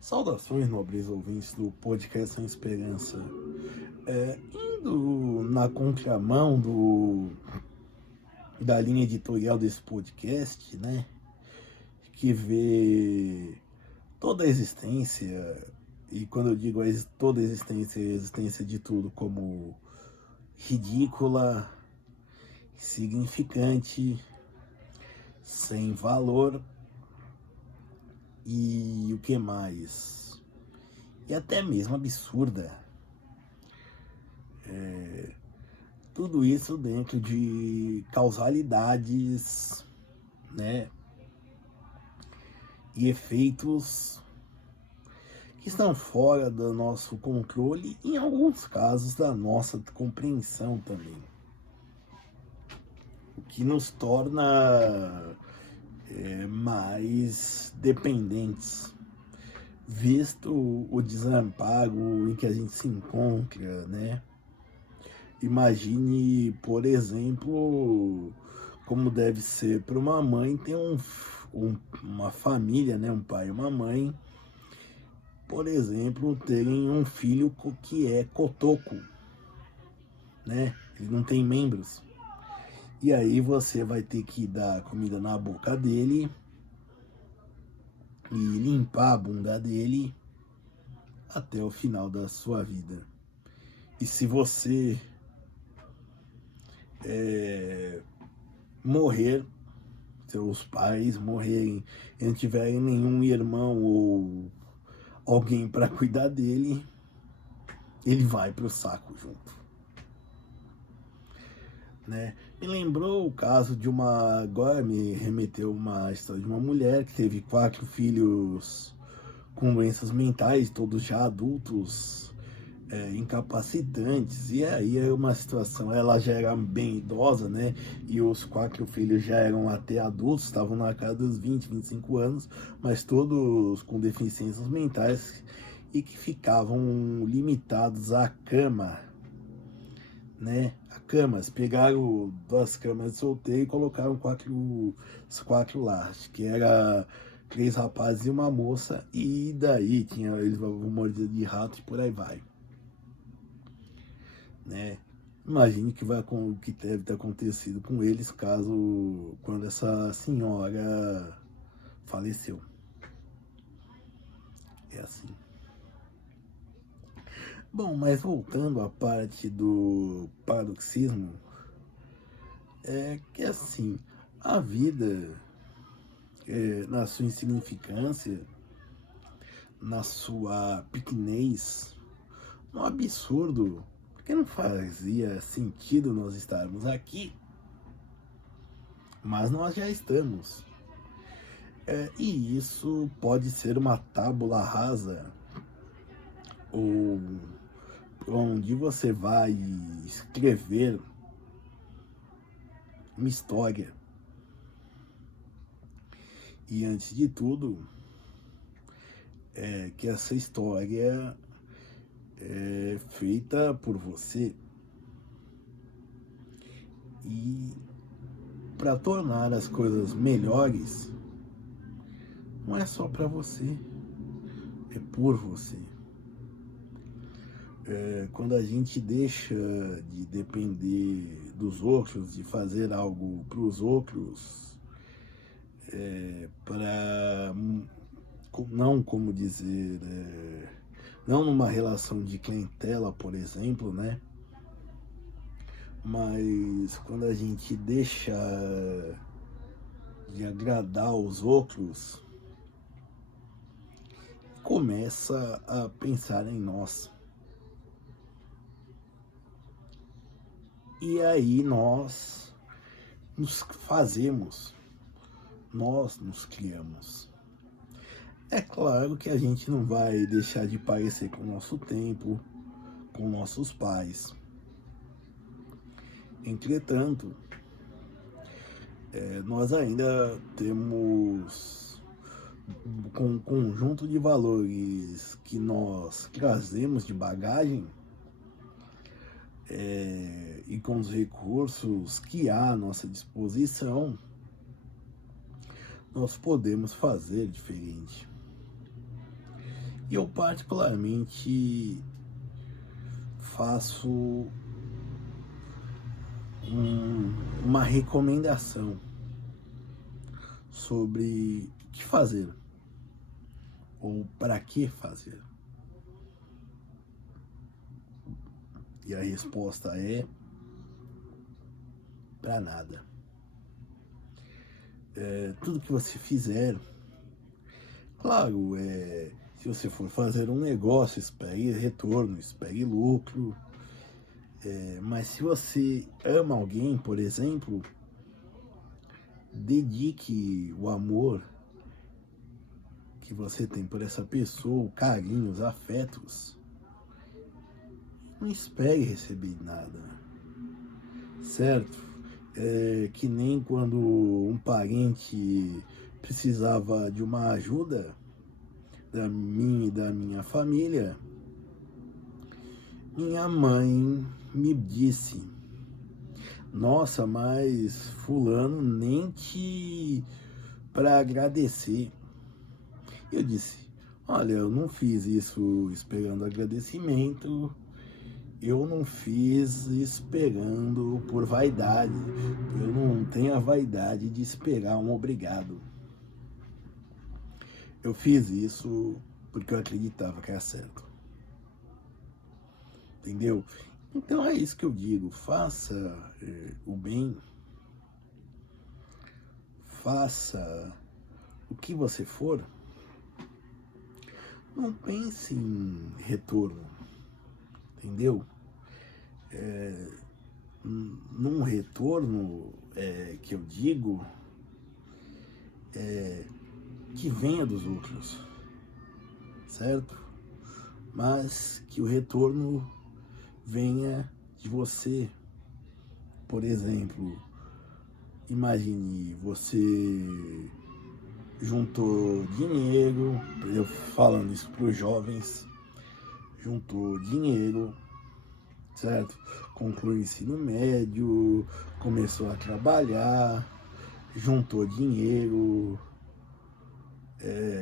Saudações, nobres ouvintes do podcast Sem Esperança. Indo na contramão da linha editorial desse podcast, né? Que vê toda a existência, e quando eu digo toda a existência de tudo como ridícula, insignificante, sem valor e o que mais? E até mesmo absurda. Tudo isso dentro de causalidades, né? E efeitos que estão fora do nosso controle e, em alguns casos, da nossa compreensão também. O que nos torna mais dependentes, visto o desamparo em que a gente se encontra, né? Imagine, por exemplo, como deve ser para uma mãe ter uma família, né? Um pai e uma mãe, por exemplo, terem um filho que é cotoco, né? Ele não tem membros. E aí você vai ter que dar comida na boca dele e limpar a bunda dele até o final da sua vida. E se você morrer, seus pais morrerem e não tiverem nenhum irmão ou alguém para cuidar dele, ele vai pro saco junto, né? Me lembrou o caso de agora me remeteu uma história de uma mulher que teve 4 filhos com doenças mentais, todos já adultos, incapacitantes, e aí é uma situação, ela já era bem idosa, né, e os 4 filhos já eram até adultos, estavam na casa dos 20, 25 anos, mas todos com deficiências mentais e que ficavam limitados à cama, né, a camas, pegaram 2 camas de solteiro e colocaram os 4 lá, acho que era 3 rapazes e uma moça, e daí eles vão mordida de rato e por aí vai. Né? Imagine o que deve ter acontecido com eles quando essa senhora faleceu. É assim. Bom, mas voltando à parte do paroxismo, é que assim, a vida, na sua insignificância, na sua pequenez, um absurdo, porque não fazia sentido nós estarmos aqui, mas nós já estamos. E isso pode ser uma tábula rasa, ou onde você vai escrever uma história. E antes de tudo, que essa história é feita por você. E para tornar as coisas melhores, não é só para você, é por você. Quando a gente deixa de depender dos outros, de fazer algo para os outros, para não, como dizer, não numa relação de clientela, por exemplo, né? Mas quando a gente deixa de agradar os outros, começa a pensar em nós. E aí nós nos fazemos, nós nos criamos. É claro que a gente não vai deixar de parecer com o nosso tempo, com nossos pais. Entretanto, nós ainda temos um conjunto de valores que nós trazemos de bagagem, e com os recursos que há à nossa disposição, nós podemos fazer diferente. E eu particularmente faço uma recomendação sobre o que fazer ou para que fazer. E a resposta é para nada. Tudo que você fizer, claro, se você for fazer um negócio, espere retorno, espere lucro. Mas se você ama alguém, por exemplo, dedique o amor que você tem por essa pessoa, o carinho, os afetos. Não espere receber nada, certo? Que nem quando um parente precisava de uma ajuda da minha e da minha família, minha mãe me disse: nossa, mas fulano nem te para agradecer. Eu disse: olha, eu não fiz isso esperando agradecimento, eu não fiz esperando por vaidade, eu não tenho a vaidade de esperar um obrigado. Eu fiz isso porque eu acreditava que era certo. Entendeu? Então é isso que eu digo, faça o bem, faça o que você for, não pense em retorno, entendeu? Num retorno que eu digo, que venha dos outros, certo? Mas que o retorno venha de você. Por exemplo, imagine você juntou dinheiro, eu falando isso para os jovens, juntou dinheiro, certo? Concluiu o ensino médio, começou a trabalhar, juntou dinheiro,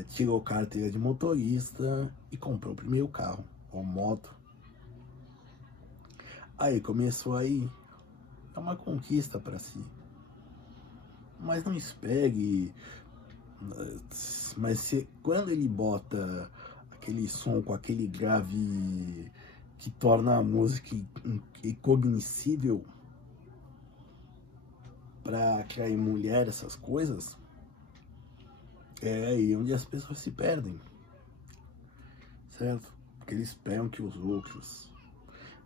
tirou carteira de motorista e comprou o primeiro carro ou moto. Aí começou aí, é uma conquista para si. Mas não espere. Mas quando ele bota aquele som com aquele grave que torna a música incognoscível para atrair mulher, essas coisas, é aí onde as pessoas se perdem, certo? Porque eles esperam que os outros,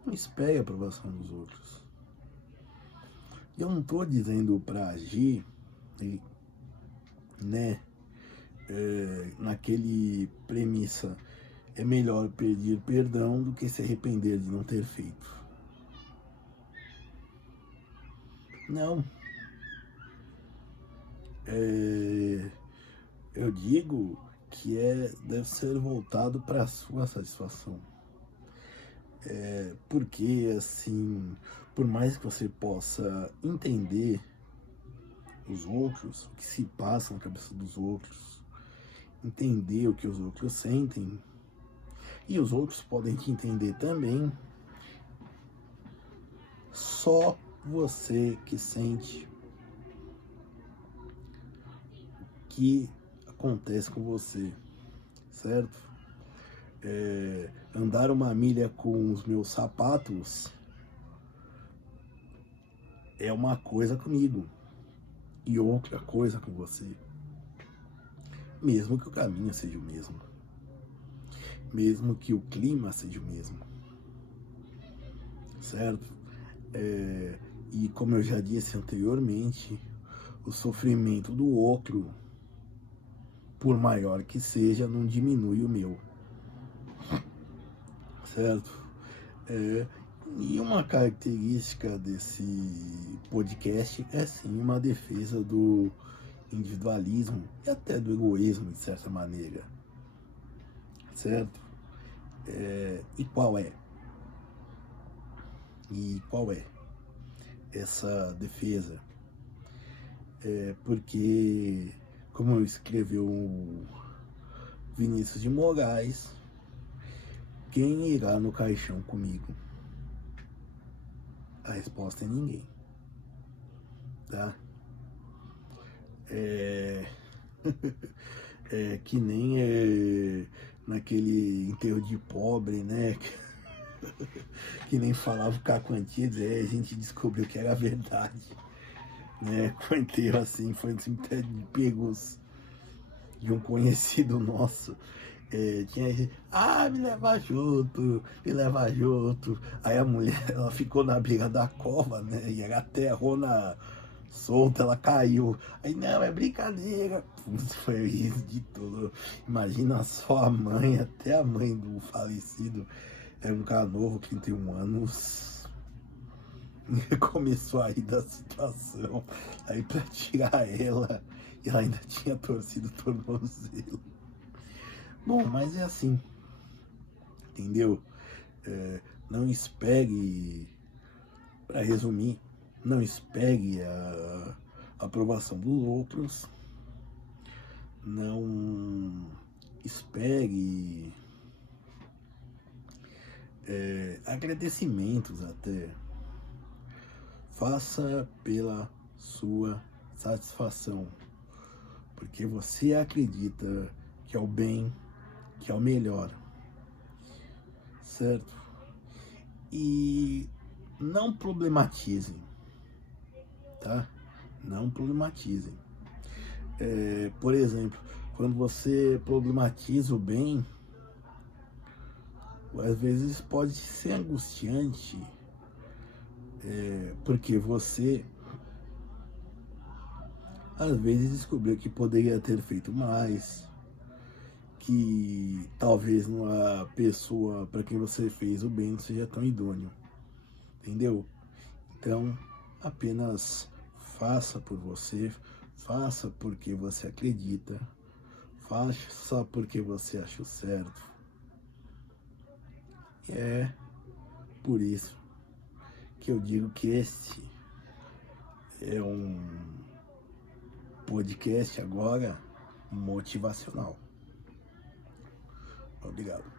não espere a aprovação dos outros. E eu não estou dizendo para agir, né, naquele premissa, é melhor pedir perdão do que se arrepender de não ter feito. Não. Eu digo que deve ser voltado para a sua satisfação. Porque, assim, por mais que você possa entender os outros, o que se passa na cabeça dos outros, entender o que os outros sentem, e os outros podem te entender também, só você que sente o que acontece com você, certo? Andar uma milha com os meus sapatos é uma coisa comigo e outra coisa com você, mesmo que o caminho seja o mesmo, mesmo que o clima seja o mesmo, certo? E como eu já disse anteriormente, o sofrimento do outro, por maior que seja, não diminui o meu, certo? E uma característica desse podcast é sim uma defesa do individualismo e até do egoísmo, de certa maneira, certo? E qual é? E qual é essa defesa? Porque, como escreveu o Vinícius de Moraes, Quem irá no caixão comigo? A resposta é ninguém, tá? É, que nem naquele enterro de pobre, né? Que nem falava o Caco Antibes, a gente descobriu que era verdade, né? Com o enterro assim, foi um cemitério de pegos de um conhecido nosso. Tinha gente, me leva junto. Aí a mulher, ela ficou na beira da cova, né? E era terrona solta, ela caiu. Aí, não, é brincadeira. Putz, foi isso de tudo. Imagina só a mãe, até a mãe do falecido, é um cara novo, 31 anos. Começou a rir da situação. Aí pra tirar ela, ela ainda tinha torcido o tornozelo. Bom, mas é assim, entendeu? Não espere, para resumir, não espere a aprovação dos outros, não espere agradecimentos até. Faça pela sua satisfação, porque você acredita que é o bem, que é o melhor, certo? E não problematizem, tá? Não problematizem. Por exemplo, quando você problematiza o bem, às vezes pode ser angustiante, porque você às vezes descobriu que poderia ter feito mais, que talvez a pessoa para quem você fez o bem não seja tão idôneo, entendeu? Então, apenas faça por você, faça porque você acredita, faça porque você acha certo. E é por isso que eu digo que este é um podcast agora motivacional. Obrigado.